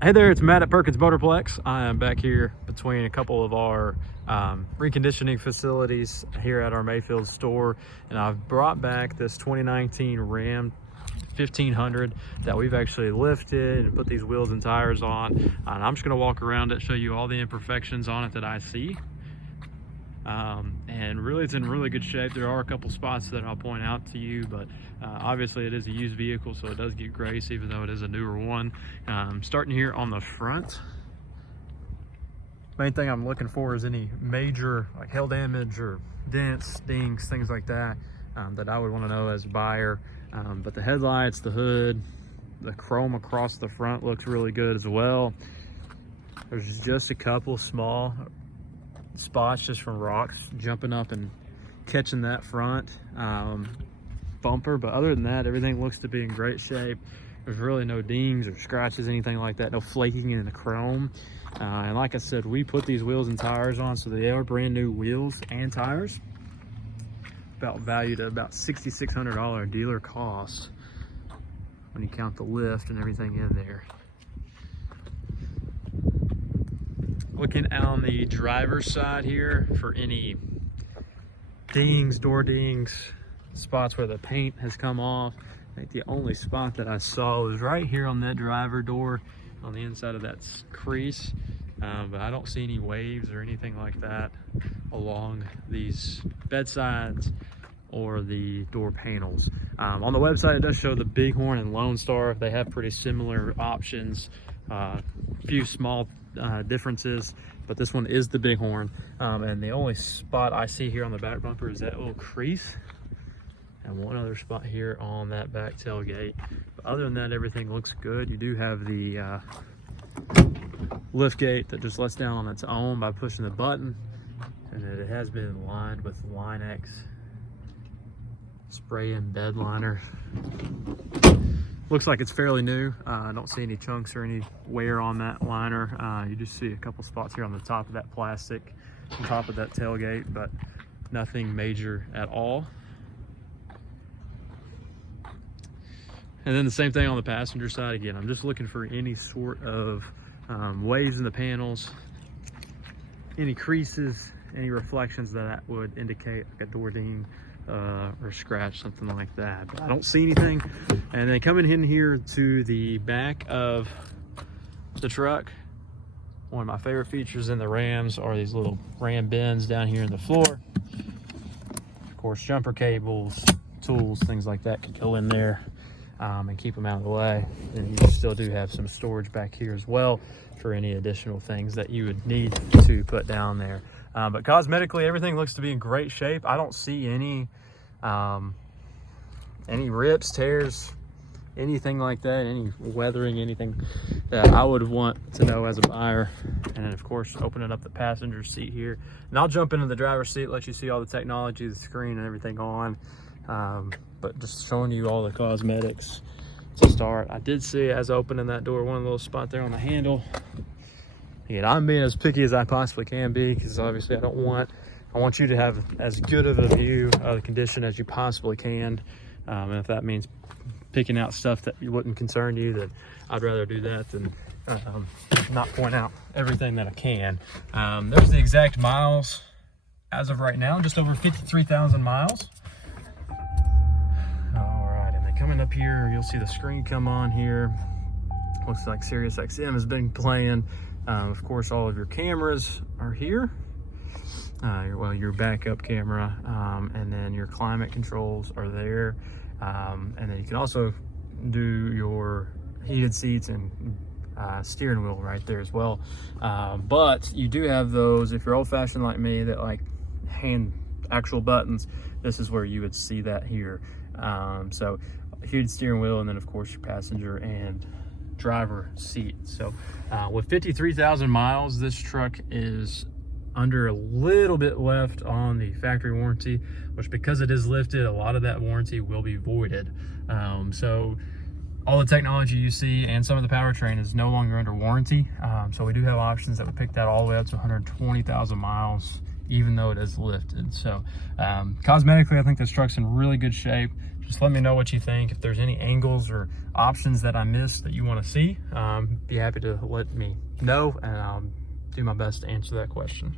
Hey there, it's Matt at Perkins Motorplex. I am back here between a couple of our reconditioning facilities here at our Mayfield store, and I've brought back this 2019 Ram 1500 that we've actually lifted and put these wheels and tires on. And I'm just going to walk around it, show you all the imperfections on it that I see. And really, it's in really good shape. There are a couple spots that I'll point out to you, but obviously it is a used vehicle, so it does get grace even though it is a newer one. Starting here on the front, main thing I'm looking for is any major like hail damage or dents, dings, things like that that I would want to know as a buyer. But the headlights, the hood, the chrome across the front looks really good as well. There's just a couple small spots just from rocks jumping up and catching that front bumper, but other than that, everything looks to be in great shape. There's really no dings or scratches, anything like that, no flaking in the chrome. And like I said, we put these wheels and tires on, so they are brand new wheels and tires, about valued at about $6,600 dealer cost when you count the lift and everything in there. Looking on the driver's side here for any dings, door dings, spots where the paint has come off. I think the only spot that I saw was right here on that driver door on the inside of that crease. But I don't see any waves or anything like that along these bedsides or the door panels. On the website, it does show the Bighorn and Lone Star. They have pretty similar options, few small differences, but this one is the Bighorn. And the only spot I see here on the back bumper is that little crease and one other spot here on that back tailgate. But other than that, everything looks good. You do have the lift gate that just lets down on its own by pushing the button, and it has been lined with Line-X spray and bed liner. Looks like it's fairly new. I don't see any chunks or any wear on that liner. You just see a couple spots here on the top of that plastic, on top of that tailgate, but nothing major at all. And then the same thing on the passenger side. Again, I'm just looking for any sort of waves in the panels, any creases, any reflections that would indicate like a door ding or scratch, something like that. But I don't see anything. And then coming in here to the back of the truck, one of my favorite features in the Rams are these little Ram bins down here in the floor. Of course, jumper cables, tools, things like that can go in there and keep them out of the way. And you still do have some storage back here as well for any additional things that you would need to put down there. But cosmetically, everything looks to be in great shape. I don't see any rips, tears, anything like that, any weathering, anything that I would want to know as a buyer. And then of course, opening up the passenger seat here, and I'll jump into the driver's seat, let you see all the technology, the screen and everything on. But just showing you all the cosmetics to start. I did see, as opening that door, one little spot there on the handle. Again, I'm being as picky as I possibly can be, because obviously I want you to have as good of a view of the condition as you possibly can. And if that means picking out stuff that wouldn't concern you, then I'd rather do that than not point out everything that I can. There's the exact miles as of right now, just over 53,000 miles. All right, and then coming up here, you'll see the screen come on here. Looks like SiriusXM has been playing. Of course, all of your cameras are here. Your backup camera, and then your climate controls are there. And then you can also do your heated seats and steering wheel right there as well. But you do have those, if you're old-fashioned like me, that like hand actual buttons, this is where you would see that here. So heated steering wheel, and then of course your passenger and driver seat. So with 53,000 miles, this truck is under a little bit left on the factory warranty, which, because it is lifted, a lot of that warranty will be voided. So all the technology you see and some of the powertrain is no longer under warranty. So we do have options that would pick that all the way up to 120,000 miles even though it is lifted. So cosmetically, I think this truck's in really good shape. Just let me know what you think. If there's any angles or options that I missed that you want to see, be happy to let me know, and I'll do my best to answer that question.